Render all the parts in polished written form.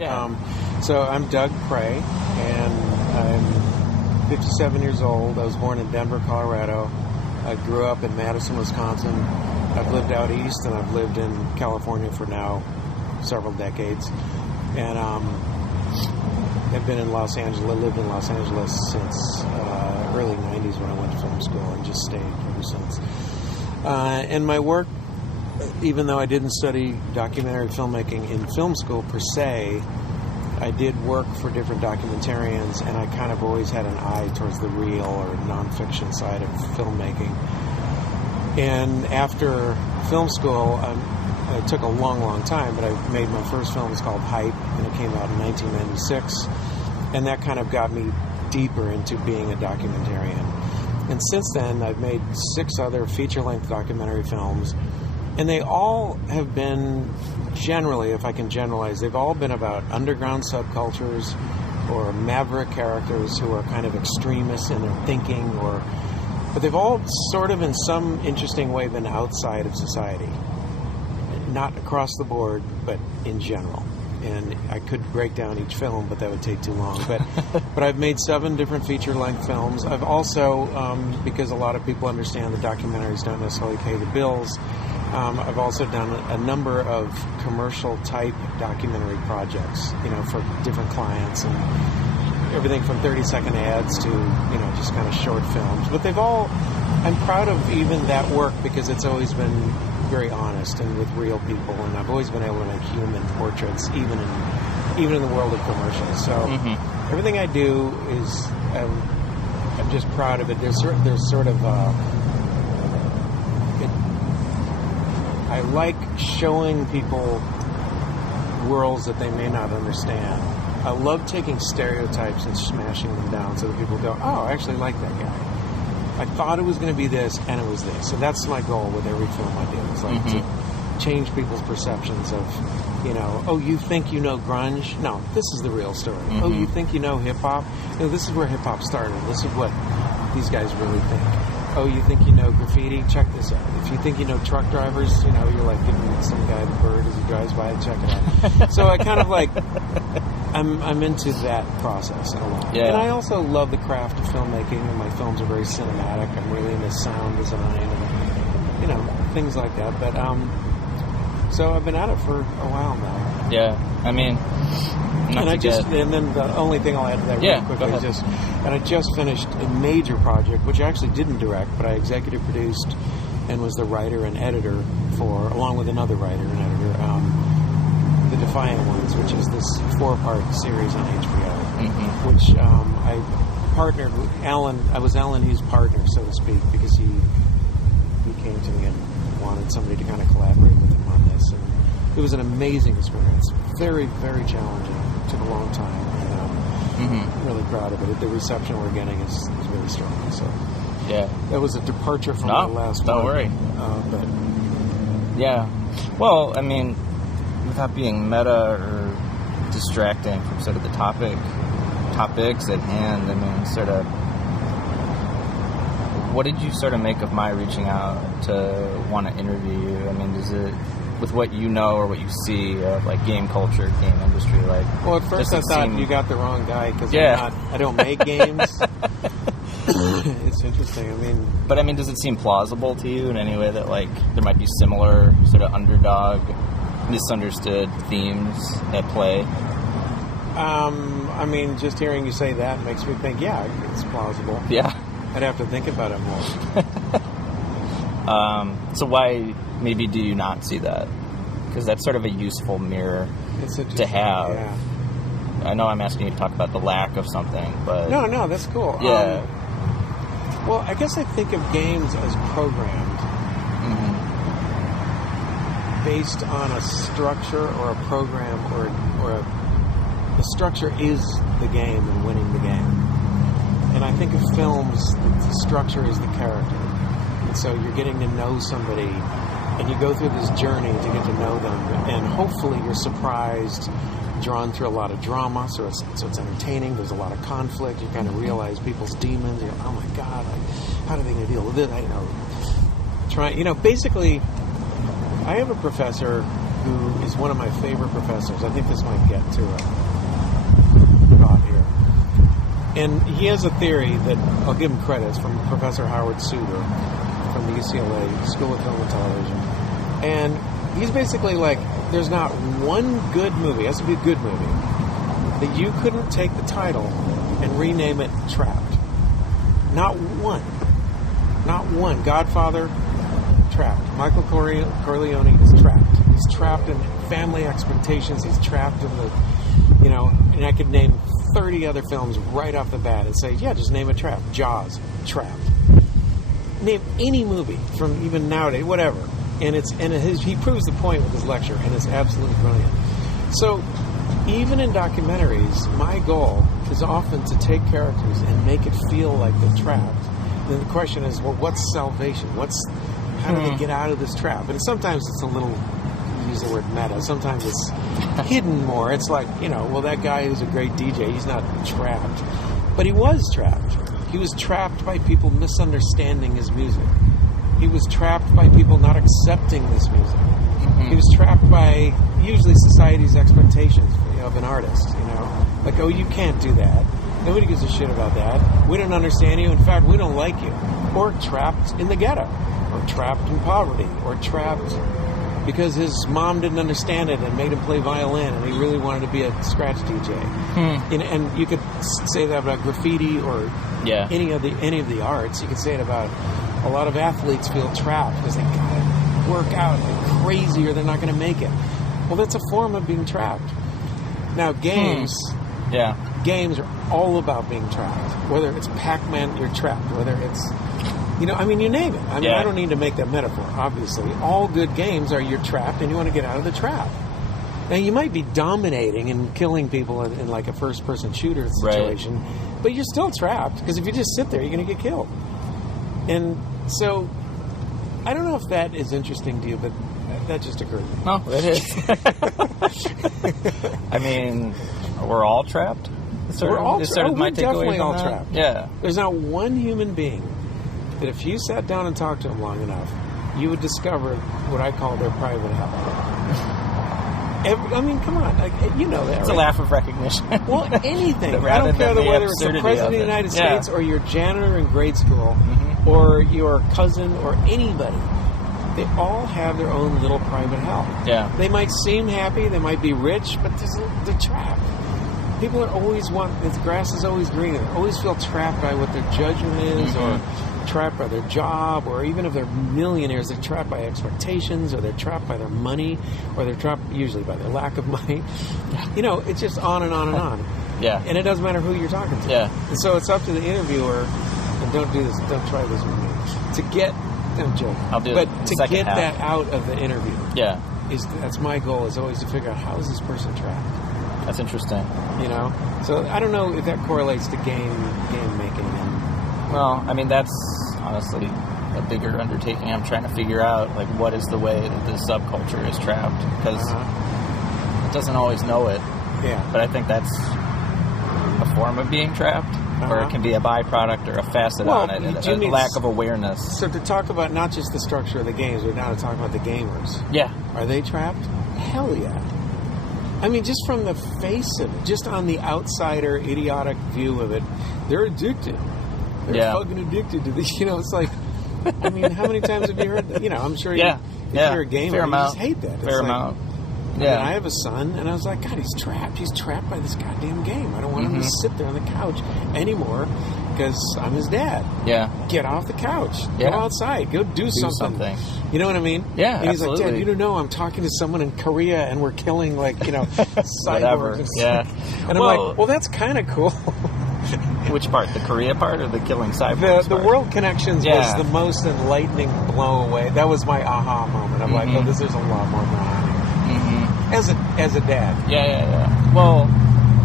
Yeah. So I'm Doug Prey, and I'm 57 years old. I was born in Denver, Colorado. I grew up in Madison, Wisconsin. I've lived out east, and I've lived in California for now several decades. And I've been in Los Angeles, lived in Los Angeles since early 90s when I went to film school, and just stayed ever since. And my work, even though I didn't study documentary filmmaking in film school per se, I did work for different documentarians, and I kind of always had an eye towards the real or nonfiction side of filmmaking. And after film school, it took a long, long time, but I made my first film. It's called Hype, and it came out in 1996. And that kind of got me deeper into being a documentarian. And since then, I've made 6 other feature-length documentary films. And they all have been, generally, if I can generalize, they've all been about underground subcultures or maverick characters who are kind of extremists in their thinking, but they've all sort of in some interesting way been outside of society. Not across the board, but in general. And I could break down each film, but that would take too long. But I've made 7 different feature-length films. I've also, because a lot of people understand that documentaries don't necessarily pay the bills, I've also done a number of commercial-type documentary projects, for different clients, and everything from 30-second ads to, just kind of short films. But I'm proud of even that work because it's always been very honest and with real people, and I've always been able to make human portraits, even in the world of commercials. So everything I do is, I'm just proud of it. There's sort of I like showing people worlds that they may not understand. I love taking stereotypes and smashing them down so that people go, oh, I actually like that guy. I thought it was going to be this, and it was this. So that's my goal with every film I do. It's like to change people's perceptions of, oh, you think you know grunge? No, this is the real story. Oh, you think you know hip-hop? This is where hip-hop started. This is what these guys really think. Oh, you think you know graffiti? Check this out. If you think you know truck drivers, you're like giving some guy the bird as he drives by. Check it out. So I kind of like... I'm into that process in a lot. Yeah. And I also love the craft of filmmaking, and my films are very cinematic. I'm really into sound design and, things like that. But, so I've been at it for a while now. Yeah. I mean, and then the only thing I'll add to that real quickly is I just finished a major project, which I actually didn't direct, but I executive produced and was the writer and editor for, along with another writer and editor, The Defiant Ones, which is this 4-part series on HBO, which I partnered with Alan. I was Alan Hughes' partner, so to speak, because he came to me and wanted somebody to kind of collaborate with him on this. And it was an amazing experience. Very, very challenging. It took a long time. And I'm really proud of it. The reception we're getting is really strong. So yeah, that was a departure from the last one. Don't worry. But yeah. Well, I mean, without being meta or distracting from sort of the topics at hand, I mean, sort of, what did you sort of make of my reaching out to want to interview you? I mean, does it, with what you know or what you see of like game culture, game industry, like... Well, at first I thought you got the wrong guy because I don't make games. It's interesting, I mean... But I mean, does it seem plausible to you in any way that like there might be similar sort of underdog, misunderstood themes at play? I mean, just hearing you say that makes me think, yeah, it's plausible. Yeah. I'd have to think about it more. So why maybe do you not see that? Because that's sort of a useful mirror to have. Yeah. I know I'm asking you to talk about the lack of something, but... No, that's cool. Yeah. Well, I guess I think of games as programmed. Based on a structure or a program or the structure is the game and winning the game. And I think of films, the structure is the character. And so you're getting to know somebody and you go through this journey to get to know them, and hopefully you're surprised, drawn through a lot of drama, so it's entertaining. There's a lot of conflict. You kind of realize people's demons. You're, oh my God, how are they going to deal with it? Basically, I have a professor who is one of my favorite professors. I think this might get to a thought here. And he has a theory that, I'll give him credit, it's from Professor Howard Suter from the UCLA School of Film and Television. And he's basically like, there's not one good movie, it has to be a good movie, that you couldn't take the title and rename it Trapped. Not one. Not one. Godfather, trapped. Michael Corleone is trapped. He's trapped in family expectations. He's trapped in the, and I could name 30 other films right off the bat and say, yeah, just name it Trapped. Jaws, Trapped. Name any movie from even nowadays, whatever. And he proves the point with his lecture, and it's absolutely brilliant. So, even in documentaries, my goal is often to take characters and make it feel like they're trapped. And then the question is, well, what's salvation? How do they get out of this trap? And sometimes it's a little, use the word meta, sometimes it's hidden more. It's like, well, that guy who's a great DJ, he's not trapped. But he was trapped. He was trapped by people misunderstanding his music. He was trapped by people not accepting this music. He was trapped by, usually, society's expectations of an artist, Like, oh, you can't do that. Nobody gives a shit about that. We don't understand you. In fact, we don't like you. Or trapped in the ghetto. Or trapped in poverty. Or trapped because his mom didn't understand it and made him play violin and he really wanted to be a scratch DJ. And you could say that about graffiti or any of the arts. You could say it about a lot of athletes feel trapped because they gotta work out like crazy or they're not going to make it. Well, that's a form of being trapped. Now, games are all about being trapped. Whether it's Pac-Man, you're trapped. Whether it's, you name it. I don't need to make that metaphor, obviously. All good games are you're trapped and you want to get out of the trap. Now, you might be dominating and killing people in like a first-person shooter situation, but you're still trapped because if you just sit there, you're going to get killed. And so, I don't know if that is interesting to you, but that just occurred to me. No, it is. We're all trapped. We're definitely all trapped. Yeah. There's not one human being that if you sat down and talked to them long enough, you would discover what I call their private hell. Come on. That. It's a laugh of recognition. Well, anything. I don't care whether it's the President of the United States or your janitor in grade school or your cousin or anybody. They all have their own little private hell. Yeah. They might seem happy, they might be rich, but they're trapped. People are always the grass is always greener. Always feel trapped by what their judgment is, or trapped by their job, or even if they're millionaires, they're trapped by expectations, or they're trapped by their money, or they're trapped usually by their lack of money. It's just on and on and on. Yeah. And it doesn't matter who you're talking to. Yeah. And so it's up to the interviewer, and don't do this, don't try this with me, to get. I'm joking. I'll do it. But to get that out of the interview, that's my goal. Is always to figure out how is this person trapped. That's interesting. So I don't know if that correlates to game making. Well, that's honestly a bigger undertaking. I'm trying to figure out like what is the way that this subculture is trapped because it doesn't always know it. Yeah. But I think that's a form of being trapped. Or it can be a byproduct or a facet on it, a lack of awareness. So to talk about not just the structure of the games, but now to talk about the gamers. Yeah. Are they trapped? Hell yeah. Just from the face of it, just on the outsider, idiotic view of it, they're addicted. They're fucking addicted to this. It's like, how many times have you heard that? I'm sure if you're a gamer, you just hate that. Fair amount. I have a son, and I was like, God, he's trapped. He's trapped by this goddamn game. I don't want him to sit there on the couch anymore because I'm his dad. Yeah. Get off the couch. Yeah. Go outside. Go do something. You know what I mean? Yeah, and he's like, Dad, you don't know. I'm talking to someone in Korea, and we're killing, cyborgs. Yeah. And I'm like, well, that's kind of cool. Which part? The Korea part or the killing cyborgs The World Connections was the most enlightening blow away. That was my aha moment. I'm like, there's a lot more going on. As a dad. Yeah. Well,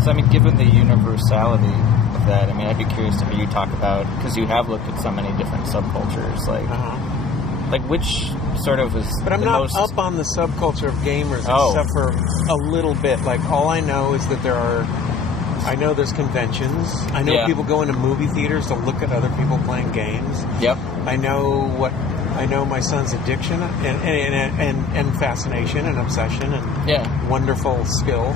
so given the universality of that, I'd be curious to hear you talk about, because you have looked at so many different subcultures, like which sort of is But I'm the not most... up on the subculture of gamers except for a little bit. Like, all I know is that I know there's conventions. I know people go into movie theaters to look at other people playing games. Yep. I know what I know my son's addiction and fascination and obsession and wonderful skill.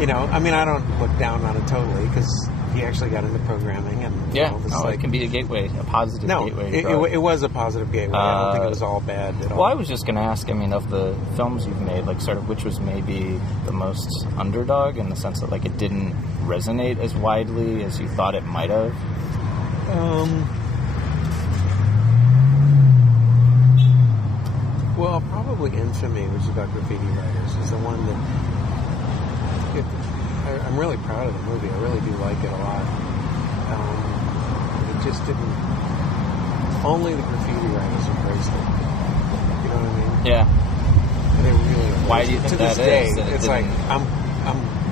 You know, I mean, I don't look down on it totally because he actually got into programming and it can be a gateway, a positive gateway. It was a positive gateway. I don't think it was all bad at all. Well, I was just going to ask. I mean, of the films you've made, like, sort of, which was maybe the most underdog in the sense that, like, it didn't resonate as widely as you thought it might have. Well, probably Infamy, which is about graffiti writers, is the one that. I'm really proud of the movie. I really do like it a lot. It just didn't. Only the graffiti writers embraced it. You know what I mean? Yeah. And they really. Why do you think to that this day, is? That it's like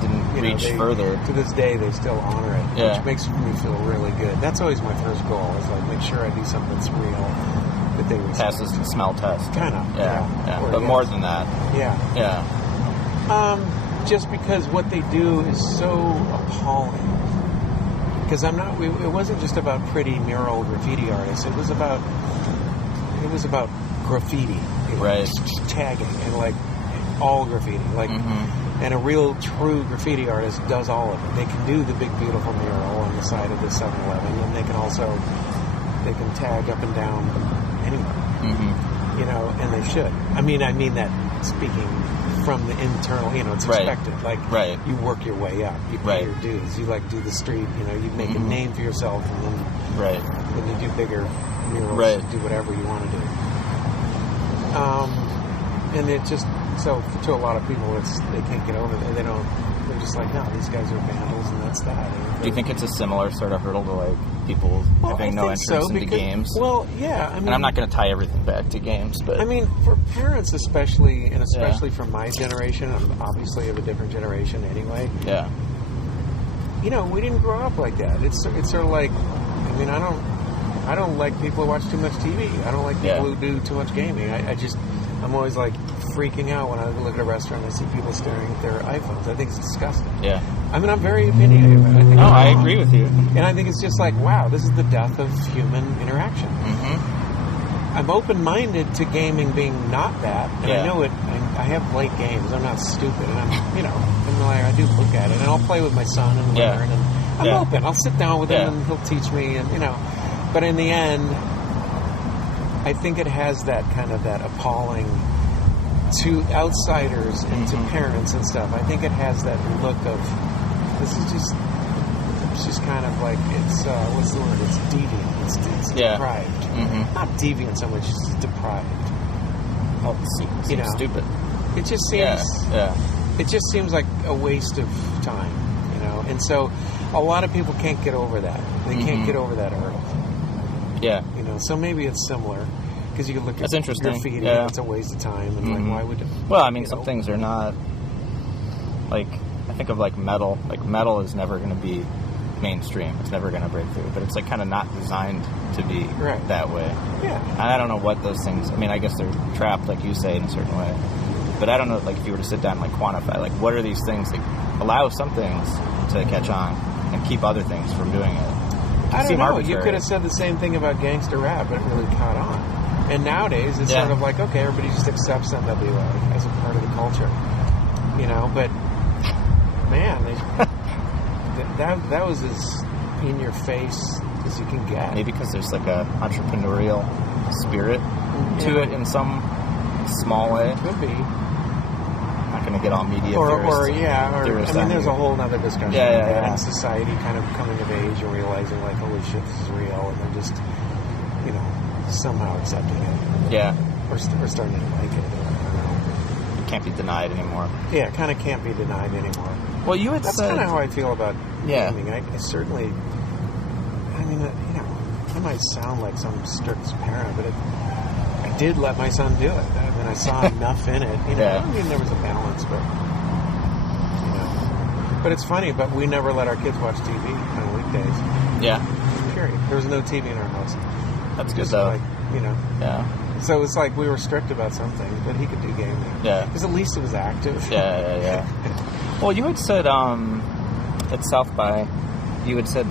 didn't reach further. To this day, they still honor it, which makes me feel really good. That's always my first goal. Is like make sure I do something that's real. That they passes the smell test. Kind of. Yeah. But more than that. Yeah. Just because what they do is so appalling. Because it wasn't just about pretty mural graffiti artists. It was about graffiti, right? Tagging and like all graffiti, like. And a real, true graffiti artist does all of it. They can do the big, beautiful mural on the side of the 7-Eleven, and they can tag up and down anywhere. You know, and they should. I mean that speaking from the internal, you know, it's expected. Like, you work your way up. You pay your dues. You, like, do the street, you know, you make a name for yourself, and then you do bigger murals, do whatever you want to do. And it just, so to a lot of people, they can't get over it. They're just like, no, these guys are vandals, and that's that. Do you think it's a similar sort of hurdle to, like, people having no interest into games? Well, yeah. I mean, and I'm not going to tie everything back to games, but... I mean, for parents especially, and especially from my generation, I'm obviously of a different generation anyway. Yeah. You know, we didn't grow up like that. It's sort of like, I mean, I don't like people who watch too much TV. I don't like people who do too much gaming. I'm always like freaking out when I look at a restaurant and I see people staring at their iPhones. I think it's disgusting. Yeah. I mean, I'm very opinionated about it. I agree with you. And I think it's just like, wow, this is the death of human interaction. I'm open-minded to gaming being not that, and I know it. I have late games. I'm not stupid, and I do look at it, and I'll play with my son and learn, and I'm open. I'll sit down with him, and he'll teach me, and But in the end, I think it has that kind of that appalling to outsiders and to parents and stuff. I think it has that look of this is just. It's just kind of like it's what's the word? It's deviant. It's deprived. Not deviant so much. It's deprived. Oh, it seems stupid. It just seems. It just seems like a waste of time, And so, a lot of people can't get over that. They can't get over that hurdle. Yeah. So maybe it's similar because you can look at graffiti. Yeah. It's a waste of time, and like, why would? Well, I mean, some things are not like. I think of like metal. Like metal is never going to be mainstream. It's never going to break through, but it's like kind of not designed to be that way. Yeah. And I don't know what those things. I mean, I guess they're trapped, like you say, in a certain way. But I don't know, like if you were to sit down and like quantify, like what are these things that allow some things to catch on and keep other things from doing it? I don't know. Arbitrary. You could have said the same thing about gangster rap, but it really caught on. And nowadays, it's sort of like, okay, everybody just accepts NWA as a part of the culture, But man, that was as in your face as you can get. Maybe because there's like a entrepreneurial spirit to it in some small way. Could be. I'm not going to get all media theorists. I mean, there's a whole other discussion and society kind of coming of age and realizing like, holy shit, this is real, and then just somehow accepting it. Yeah. Or starting to like it. I don't know. It can't be denied anymore. Yeah, it kind of can't be denied anymore. Well, you had That's said... kind of how I feel about gaming. I certainly... I mean, I might sound like some strict parent, but I did let my son do it. I mean, I saw enough in it. I mean, there was a balance, but... But it's funny, but we never let our kids watch TV on weekdays. Yeah. Period. There was no TV in our house. That's good, though. Like, Yeah. So it's like we were strict about some things, but he could do gaming. Yeah. Because at least it was active. Yeah. Well, you had said at South by, you had said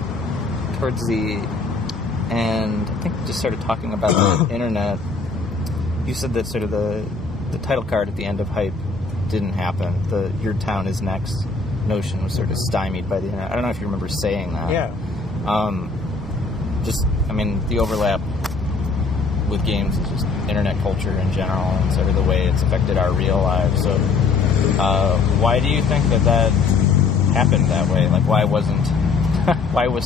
towards the end, I think just started talking about the internet You said that sort of the title card at the end of Hype didn't happen. The "Your Town is Next" notion was sort of stymied by the internet. I don't know if you remember saying that. Yeah. The overlap with games is just internet culture in general and sort of the way it's affected our real lives. So, why do you think that happened that way? Like, why was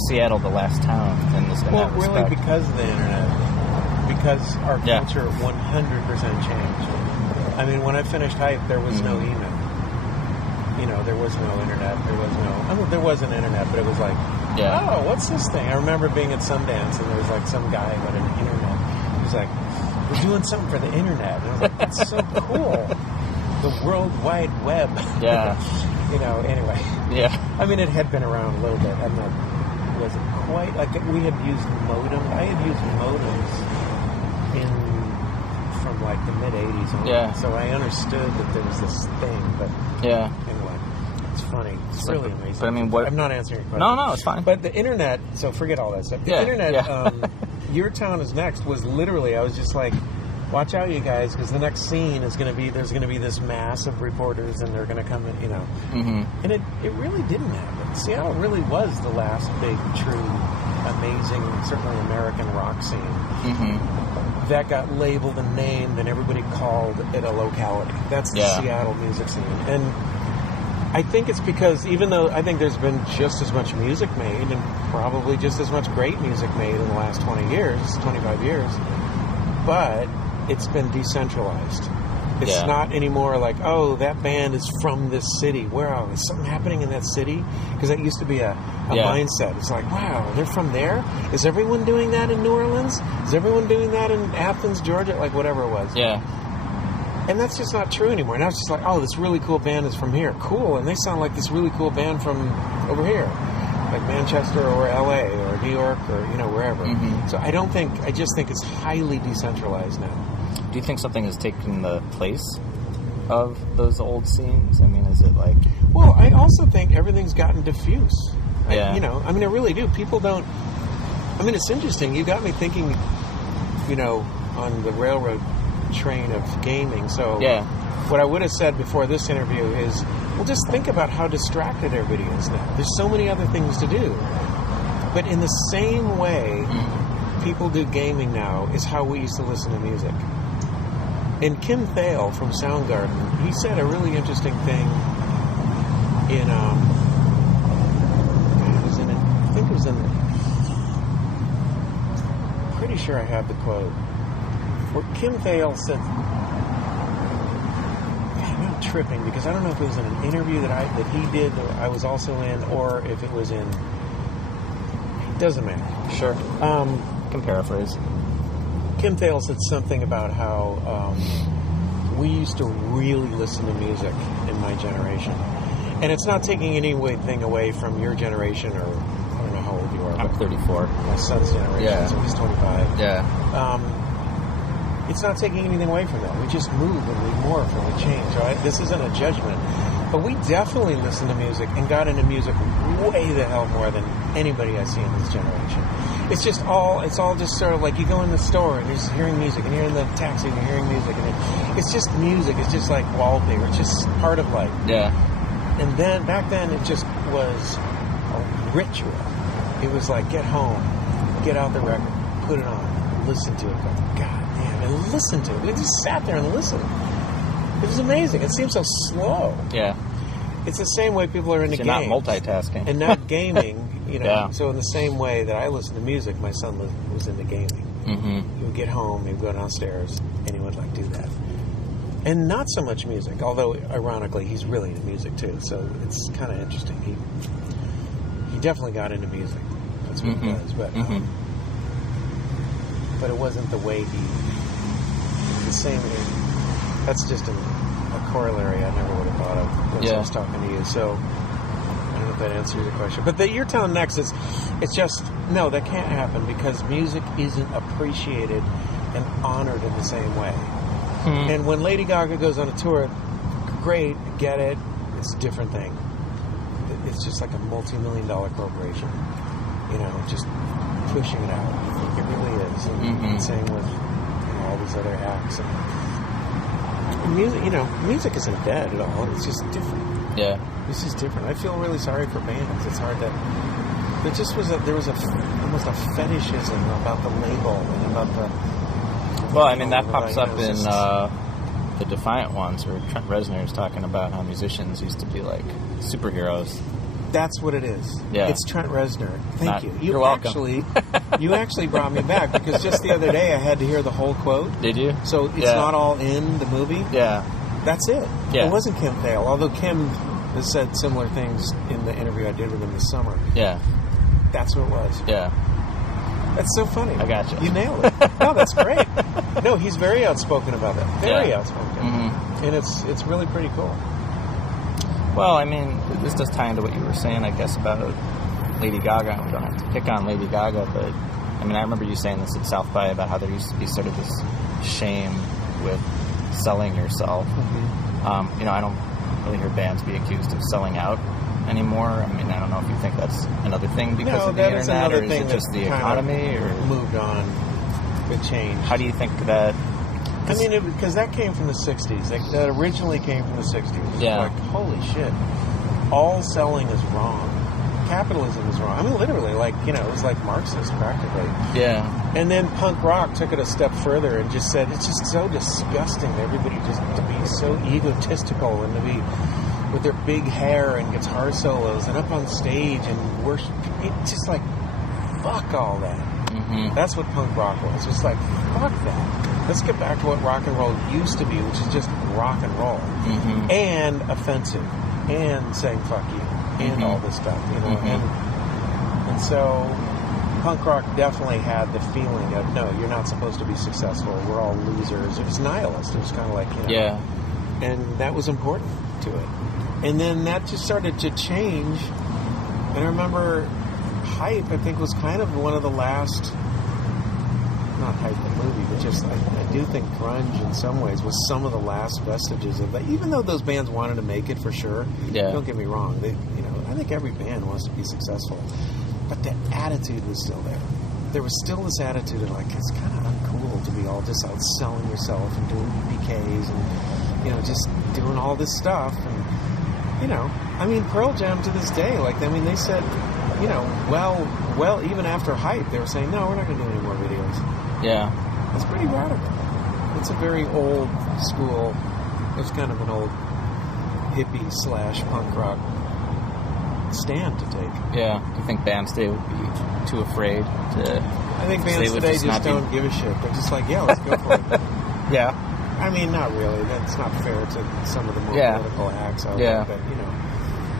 Seattle the last town in this? Well, really, because of the internet. Because our culture 100% changed. I mean, when I finished Hype, there was no email. There was no internet. There was an internet, but it was like, oh, what's this thing? I remember being at Sundance, and there was like some guy with an internet. He was like, we're doing something for the internet. And I was like, that's so cool. The World Wide Web. Yeah. Anyway. Yeah. I mean, it had been around a little bit. I'm not, it wasn't quite like we had used modems. I had used modems from like the mid 80s on. Yeah. So I understood that there was this thing, but anyway, it's funny. It's really amazing. But I mean, what? I'm not answering your question. No, it's fine. But the internet, so forget all that stuff. The internet, Your Town is Next was literally, I was just like, watch out, you guys, because the next scene is going to be, there's going to be this mass of reporters, and they're going to come in, Mm-hmm. And it really didn't happen. Seattle really was the last big, true, amazing, certainly American rock scene. Mm-hmm. That got labeled and named, and everybody called it a locality. That's the Seattle music scene. And I think it's because, even though I think there's been just as much music made, and probably just as much great music made in the last 25 years, but it's been decentralized. It's not anymore like, oh, that band is from this city. Wow, is something happening in that city? Because that used to be a mindset. It's like, wow, they're from there? Is everyone doing that in New Orleans? Is everyone doing that in Athens, Georgia? Like, whatever it was. Yeah. And that's just not true anymore. Now it's just like, oh, this really cool band is from here. Cool. And they sound like this really cool band from over here. Like Manchester or LA or New York or, wherever. Mm-hmm. So I just think it's highly decentralized now. Do you think something has taken the place of those old scenes? I mean, is it like... Well, I also think everything's gotten diffuse. Yeah. I really do. People don't... I mean, it's interesting. You got me thinking, on the railroad train of gaming. So what I would have said before this interview is, well, just think about how distracted everybody is now. There's so many other things to do. But in the same way people do gaming now is how we used to listen to music. And Kim Thale from Soundgarden, he said a really interesting thing in, pretty sure I have the quote, where Kim Thale said, I'm not tripping, because I don't know if it was in an interview that he did that I was also in, or if it was in, it doesn't matter. Sure. Can paraphrase. Kim Thale said something about how we used to really listen to music in my generation. And it's not taking anything away from your generation, or I don't know how old you are. I'm 34. My son's generation, so he's 25. Yeah. It's not taking anything away from that. We just move and we morph and we change, right? This isn't a judgment. But we definitely listened to music and got into music way the hell more than anybody I see in this generation. It's all just sort of like you go in the store and you're just hearing music, and you're in the taxi and you're hearing music, and it's just music. It's just like wallpaper. It's just part of life. Yeah. And then back then it just was a ritual. It was like get home, get out the record, put it on, listen to it, go, God damn, and listen to it. We just sat there and listened. It was amazing. It seems so slow. Yeah. It's the same way people are into games. You're not multitasking. And not gaming, So in the same way that I listen to music, my son was into gaming. Mm-hmm. He would get home, he would go downstairs, and he would do that. And not so much music, although ironically he's really into music too. So it's kind of interesting. He definitely got into music. That's what he does. But but it wasn't the way the same. That's just a corollary I never would have thought of when I was talking to you. So I don't know if that answers your question. But Your Town Next it's just, no, that can't happen because music isn't appreciated and honored in the same way. And when Lady Gaga goes on a tour, great, get it, it's a different thing. It's just like a multi-million-dollar corporation, just pushing it out. It really is. And same with all the these other acts. And music, music isn't dead at all. It's just different. Yeah. This is different. I feel really sorry for bands. It's hard to... There was almost a fetishism about the label and about the... Well, I mean, that pops up in the Defiant Ones, where Trent Reznor is talking about how musicians used to be like superheroes. That's what it is. Yeah. It's Trent Reznor. Thank you. You're welcome. You actually brought me back, because just the other day I had to hear the whole quote. Did you? So it's not all in the movie? Yeah. That's it. Yeah. It wasn't Kim Thale, although Kim has said similar things in the interview I did with him this summer. Yeah. That's what it was. Yeah. That's so funny. I got you. You nailed it. No, that's great. No, he's very outspoken about that. Very outspoken. Mm-hmm. And it's really pretty cool. Well, I mean, this does tie into what you were saying, I guess, about Lady Gaga. We don't have to pick on Lady Gaga, but I mean, I remember you saying this at South by about how there used to be sort of this shame with selling yourself. Mm-hmm. I don't really hear bands be accused of selling out anymore. I mean, I don't know if you think that's another thing because of the internet, or is it just the economy, or moved on, it changed. How do you think that? I mean, because that came from the 60s. That originally came from the 60s. Yeah. Like, holy shit. All selling is wrong. Capitalism is wrong. I mean, literally, it was like Marxist, practically. Yeah. And then punk rock took it a step further and just said, it's just so disgusting, everybody just to be so egotistical and to be with their big hair and guitar solos and up on stage and worship. It's just like, fuck all that. Mm-hmm. That's what punk rock was. It's like, fuck that. Let's get back to what rock and roll used to be, which is just rock and roll. Mm-hmm. And offensive. And saying fuck you. And all this stuff, Mm-hmm. And so punk rock definitely had the feeling of, no, you're not supposed to be successful. We're all losers. It was nihilist. It was kind of like, Yeah. And that was important to it. And then that just started to change. And I remember Hype, I think, was kind of one of the last... Not Hype the movie, but just I do think grunge in some ways was some of the last vestiges of that. Even though those bands wanted to make it for sure, don't get me wrong. I think every band wants to be successful, but the attitude was still there. There was still this attitude of like, it's kind of uncool to be all just out selling yourself and doing EPKs and just doing all this stuff. And I mean, Pearl Jam to this day, they said, well, even after Hype, they were saying, no, we're not going to do any more videos. Yeah. It's pretty radical. It's a very old school, it's kind of an old hippie / punk rock stand to take. Yeah. Do you think bands today would be too afraid to... I think bands today just don't give a shit. They're just like, yeah, let's go for it. Yeah. I mean, not really. That's not fair to some of the more political acts out there. But,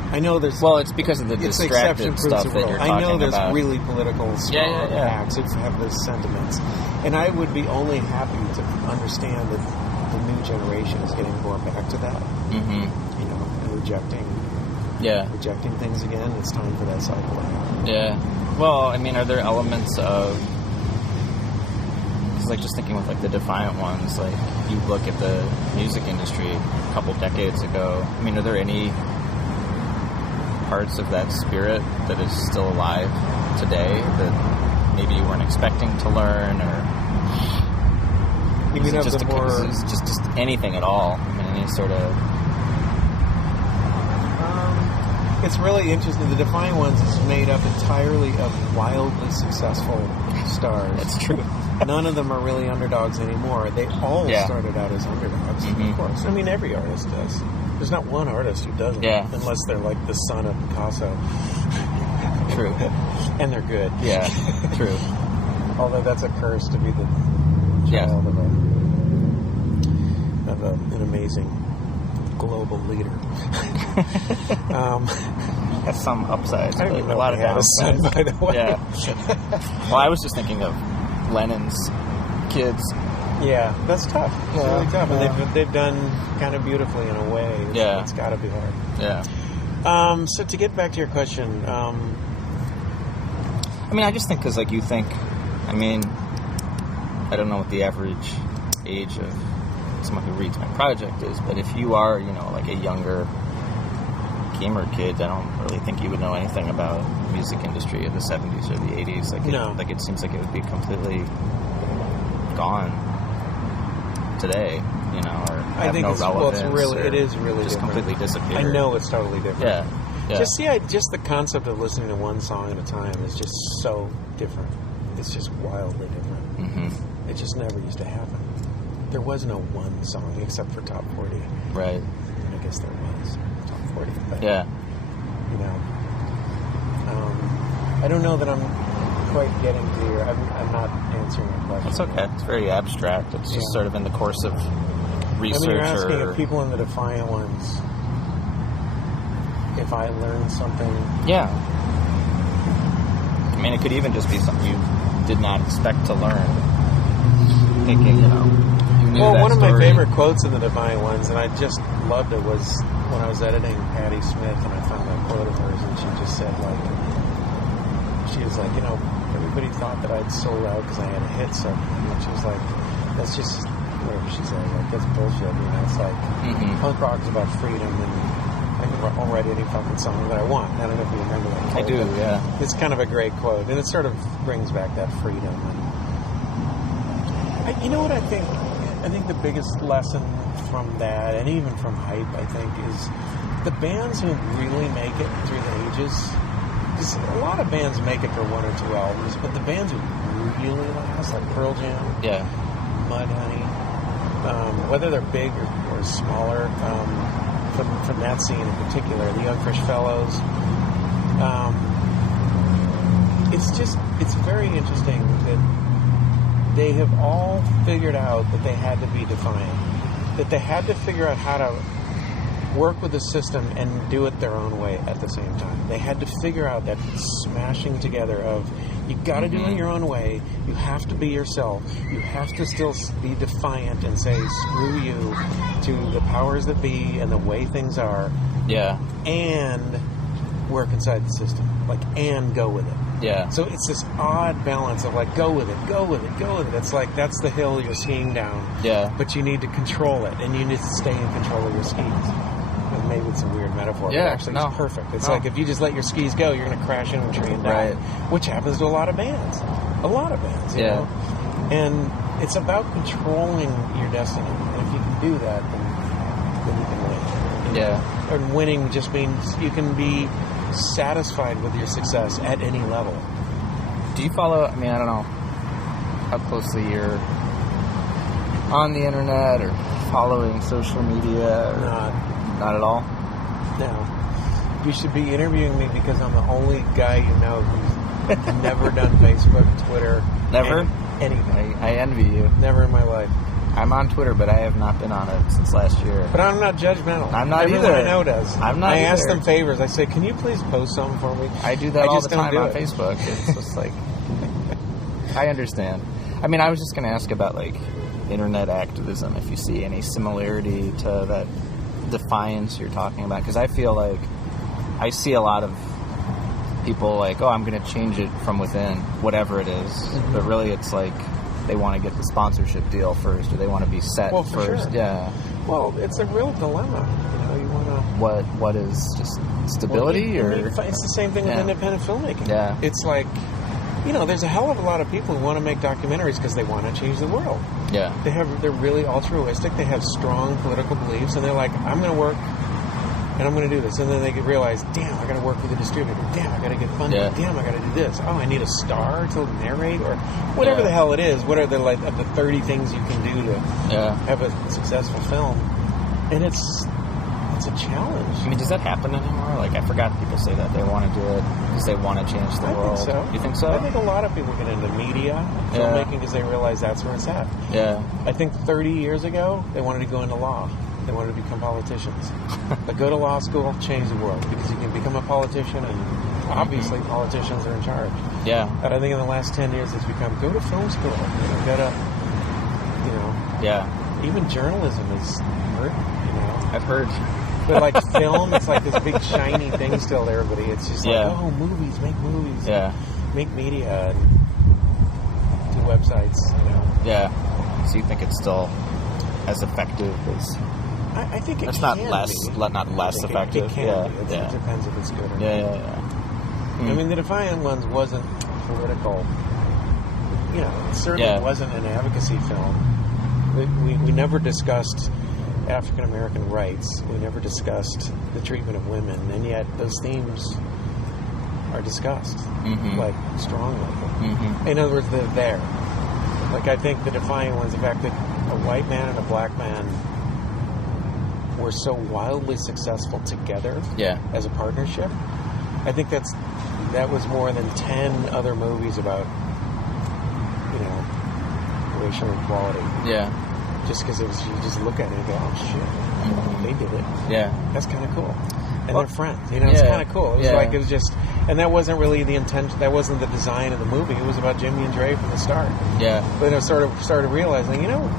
I know there's... Well, it's because of the distracted stuff that you're talking about. I know there's really political strong acts that have those sentiments. And I would be only happy to understand that the new generation is getting more back to that. Mm-hmm. And rejecting things again. It's time for that cycle to happen. Yeah. Well, I mean, are there elements of... Because, just thinking with, the Defiant Ones, you look at the music industry a couple decades ago, I mean, are there any parts of that spirit that is still alive today that maybe you weren't expecting to learn, or you mean just just anything at all? I mean, any sort of... It's really interesting. The Defiant Ones is made up entirely of wildly successful stars. That's true. None of them are really underdogs anymore. They all started out as underdogs, of course. I mean, every artist does. There's not one artist who doesn't, unless they're like the son of Picasso. True. And they're good. Yeah, true. Although that's a curse to be the child of an amazing global leader. Has some upsides, but a lot of downsides. By the way. Yeah. Well, I was just thinking of Lennon's kids. Yeah, that's tough. It's really tough. And they've done kind of beautifully in a way. It's got to be hard. Yeah. So to get back to your question, I mean, I just think because, you think, I mean, I don't know what the average age of someone who reads my project is, but if you are, a younger gamer kid, I don't really think you would know anything about the music industry of the 70s or the 80s. It seems like it would be completely gone. today, you know, or I have think no relevance. it is really just different. completely disappeared. I know it's totally different. Yeah. Just the concept of listening to one song at a time is just so different. It's just wildly different. Mm-hmm. It just never used to happen. There was no one song except for Top 40. Right. I guess there was Top 40. But, yeah. You know, I don't know that I'm quite getting to your... I'm not answering your question. It's okay. It's very abstract. It's just sort of in the course of research. I mean, you're asking if people in the Defiant Ones, if I learned something... Yeah. I mean, it could even just be something you did not expect to learn. Thinking, you know, you knew that one of story. my favorite quotes in the Defiant Ones, and I just loved it, was when I was editing Patti Smith, and I found that quote of hers, and she just said, like, she was like, you know, everybody thought that I'd sold out because I had a hit song. And she was like, that's just, whatever she said, like, that's bullshit. You know, it's like, punk rock is about freedom, and I'll write any fucking song that I want. I don't know if you remember that quote. I do, yeah. It's kind of a great quote, and it sort of brings back that freedom. And you know what I think? I think the biggest lesson from that, and even from Hype, I think, is the bands who really make it through the ages. Because a lot of bands make it for one or two albums, but the bands who really last, like Pearl Jam, Mudhoney, whether they're big or smaller, from that scene in particular, the Young Fresh Fellows, it's very interesting that they have all figured out that they had to be defiant, that they had to figure out how to work with the system and do it their own way at the same time. They had to figure out that smashing together of, you got to do it your own way, you have to be yourself, you have to still be defiant and say screw you to the powers that be and the way things are, and work inside the system, like, and go with it. Yeah. So it's this odd balance of like, go with it, go with it, go with it. It's like, that's the hill you're skiing down. Yeah. But you need to control it, and you need to stay in control of your skis. And maybe it's a weird metaphor, but actually it's perfect. It's like, if you just let your skis go, you're going to crash into a tree and die. Which happens to a lot of bands. A lot of bands, you know? And it's about controlling your destiny. And if you can do that, then you can win. And winning just means you can be satisfied with your success at any level. Do you follow, I mean, I don't know how closely you're on the internet or following social media? Or not at all? No. You should be interviewing me because I'm the only guy you know who's never done Facebook, Twitter. Never? Anything. I envy you. Never in my life. I'm on Twitter, but I have not been on it since last year. But I'm not judgmental. I'm not Everyone either. I know does. I'm not I either. ask them favors. I say, can you please post something for me? I do that all the time on it. Facebook. It's just like, I understand. I mean, I was just going to ask about, like, internet activism, if you see any similarity to that defiance you're talking about. Because I feel like I see a lot of people like, oh, I'm going to change it from within, whatever it is. But really it's like, they want to get the sponsorship deal first, or they want to be set first. Sure. Yeah. Well, it's a real dilemma. You know, you want to... What is just stability, or... It's the same thing with independent filmmaking. Yeah. It's like, you know, there's a hell of a lot of people who want to make documentaries because they want to change the world. Yeah. They're really altruistic. They have strong political beliefs, and they're like, I'm going to work, and I'm going to do this. And then they realize, damn, I got to work with a distributor. Damn, I got to get funding. Yeah. Damn, I got to do this. Oh, I need a star to narrate, or whatever the hell it is. What are the, like, of the 30 things you can do to have a successful film? And it's a challenge. I mean, does that happen anymore? Like, I forgot people say that they want to do it because they want to change the world. I think so. You think so? I think a lot of people get into media, filmmaking, because they realize that's where it's at. Yeah. I think 30 years ago, they wanted to go into law. They wanted to become politicians. But go to law school, change the world, because you can become a politician, and obviously politicians are in charge. Yeah. But I think in the last 10 years, it's become, go to film school. You know, go to, you know. Yeah. Even journalism is hurt, you know. I've heard. But like film, it's like this big shiny thing still to everybody. It's just like, oh, movies, make movies. Yeah. Make media, and do websites, you know. Yeah. So you think it's still as effective as... I think it's not less effective. It can be. It depends if it's good or not. Yeah. I mean, the Defiant Ones wasn't political. You know, it certainly wasn't an advocacy film. we never discussed African American rights. We never discussed the treatment of women, and yet those themes are discussed, like, strongly. In other words, they're there. Like, I think the defining one is the fact that a white man and a black man were so wildly successful together as a partnership. I think that was more than 10 other movies about, you know, racial equality. Yeah. Just because you just look at it and go, oh shit, they did it. Yeah. That's kind of cool. And they're friends. You know, it's kind of cool. It was like, it was just, and that wasn't really the intention, that wasn't the design of the movie. It was about Jimmy and Dre from the start. Yeah. But I started realizing, you know,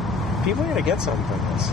people are going to get something from this.